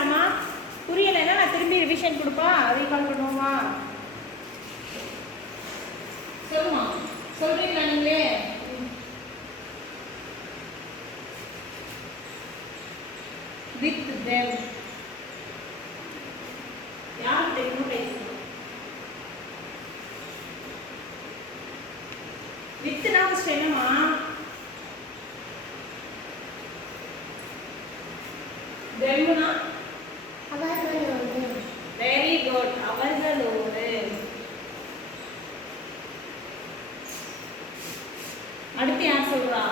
புரிஞ்சிச்சாமா? புரியலைன்னா நான் திரும்பி ரிவிஷன் கொடுப்பா, ரீகால் பண்ணுவோமா? சொல்லுமா, சொல்றீங்களா நீங்களே? With them. யார் தெரியும் பேசணும்? வித்னா ஃபர்ஸ்ட் என்னமா? தெம்னா அவர்களோடு. வெரி குட், அவர்களோடு. அடுத்து யார் சொல்றா?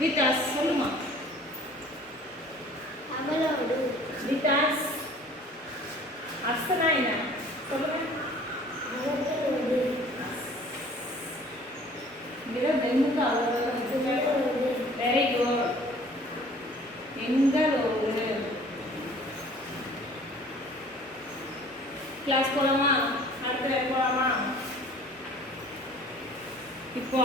with us சொல்லுமா? அவளோடு. with us. அஸ்னா என்ன சொல்லுங்க? அவர்களோடு. இங்க தெம்முக்கு அவர்களோடு. வெரி குட், எங்களோடு. கிளாஸ் போலாமா? அடுத்த போலாமா? இப்போ